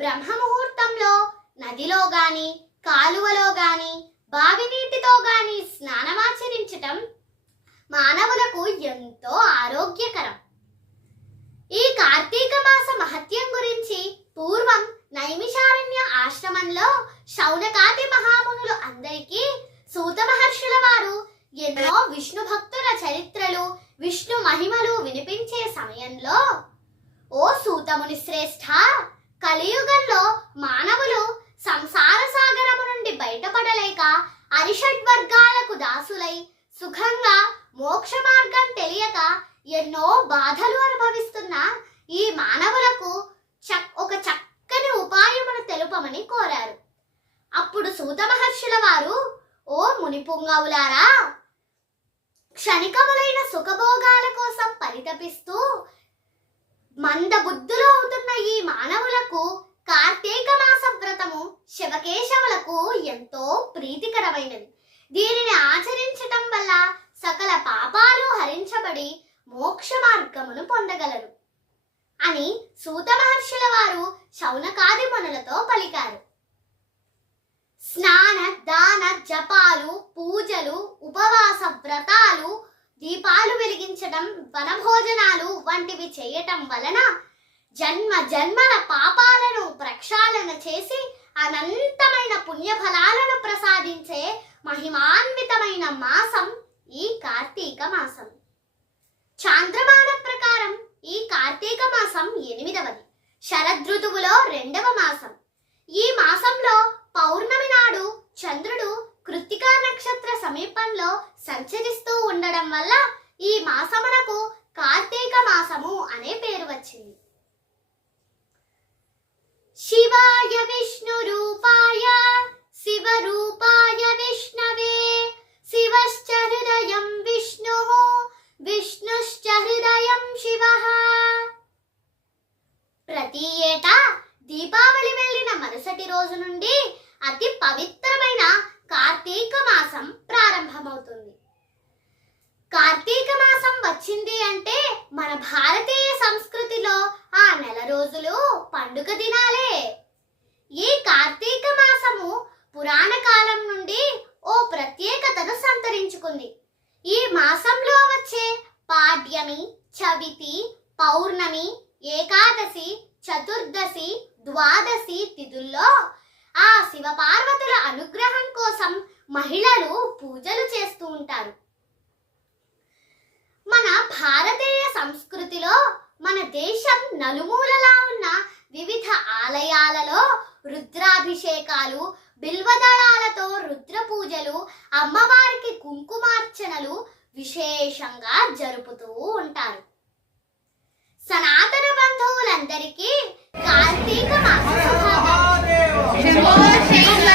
బ్రహ్మముహూర్తంలో నదిలో గాని కాలువలో గాని బావి నీటితో గాని స్నానమాచరించటం మానవులకు ఎంతో ఆరోగ్యకరం. ఈ కార్తీక మాస మహత్యం గురించి పూర్వం నైమిషారణ్య ఆశ్రమంలో శౌనకాది మహామునులు అందరికీ సూత మహర్షుల వారు ఎన్నో విష్ణు భక్తుల చరిత్రలు విష్ణు మహిమలు వినిపించే సమయంలో, ఓ సూతముని శ్రేష్ఠ, కలియుగంలో మానవులు సంసార సాగరము నుండి బయటపడలేక అరిషడ్వర్గాలకు దాసులై సుఖంగా మోక్ష మార్గం తెలియక ఎన్నో బాధలు అనుభవిస్తున్న ఈ మానవులకు ఒక చక్కని ఉపాయమును తెలుపమని కోరారు. అప్పుడు సూత మహర్షుల వారు, ఓ మునిపుంగవులారా, క్షణికములైన సుఖభోగాల కోసం పరితపిస్తూ మందబుద్ధులు అవుతున్న ఈ మానవులకు కార్తీక మాస వ్రతము శివకేశవులకు ఎంతో ప్రీతికరమైనది. దీనిని ఆచరించటం వల్ల సకల పాపాలు హరించబడి మోక్ష మార్గమును పొందగలరు అని సూత మహర్షుల వారు శౌనకాది మునులతో పలికారు. స్నాన దాన జపాలు పూజలు ఉపవాస వ్రతాలు దీపాలు వెలిగించడం వనభోజనాలు వంటివి చేయటం వలన జన్మ జన్మల పాపాలను ప్రక్షాళన చేసి అనంతమైన పుణ్యఫలాలను ప్రసాదించే మహిమాన్వితమైన మాసం ఈ కార్తీక మాసం. చాంద్రమాన ప్రకారం ఈ కార్తీక మాసం 8వది, శరదృతువులో 2వ మాసం. ఈ మాసంలో పౌర్ణమి నాడు చంద్రుడు కృత్తికా నక్షత్ర సమీపంలో సంచరిస్తూ ఉండడం వల్ల ఈ మాసమునకు కార్తీక మాసము అనే పేరు వచ్చింది. శివాయ విష్ణు రూపాయ శివ రూపాయ విష్ణవే శివశ్చ హృదయం విష్ణుః విష్ణుశ్చ హృదయం శివః. ప్రతి ఏటా దీపావళి వెళ్ళిన మరుసటి రోజు నుండి అతి పవిత్రమైన కార్తీక మాసం ప్రారంభమవుతుంది. కార్తీక మాసం వచ్చింది అంటే మన భారతీయ సంస్కృతిలో ఆ నెల రోజులు పండుగ దినాలే. ఈ కార్తీక మాసము పురాణ కాలం నుండి ఓ ప్రత్యేకతను సంతరించుకుంది. ఈ మాసంలో వచ్చే పాడ్యమి, చవితి, పౌర్ణమి, ఏకాదశి, చతుర్దశి, ద్వాదశి తిథుల్లో ఆ శివపార్వతుల అనుగ్రహం కోసం మహిళలు పూజలు చేస్తూ ఉంటారు. మన భారతీయ సంస్కృతిలో మన దేశం నలుమూలలా ఉన్న వివిధ ఆలయాలలో రుద్రాభిషేకాలు, బిల్వదళాలతో రుద్ర పూజలు, అమ్మవారికి కుంకుమార్చనలు విశేషంగా జరుపుతూ ఉంటారు. సనాతన బంధువులందరికీ కార్తీక మాస శుభాకాంక్షలు.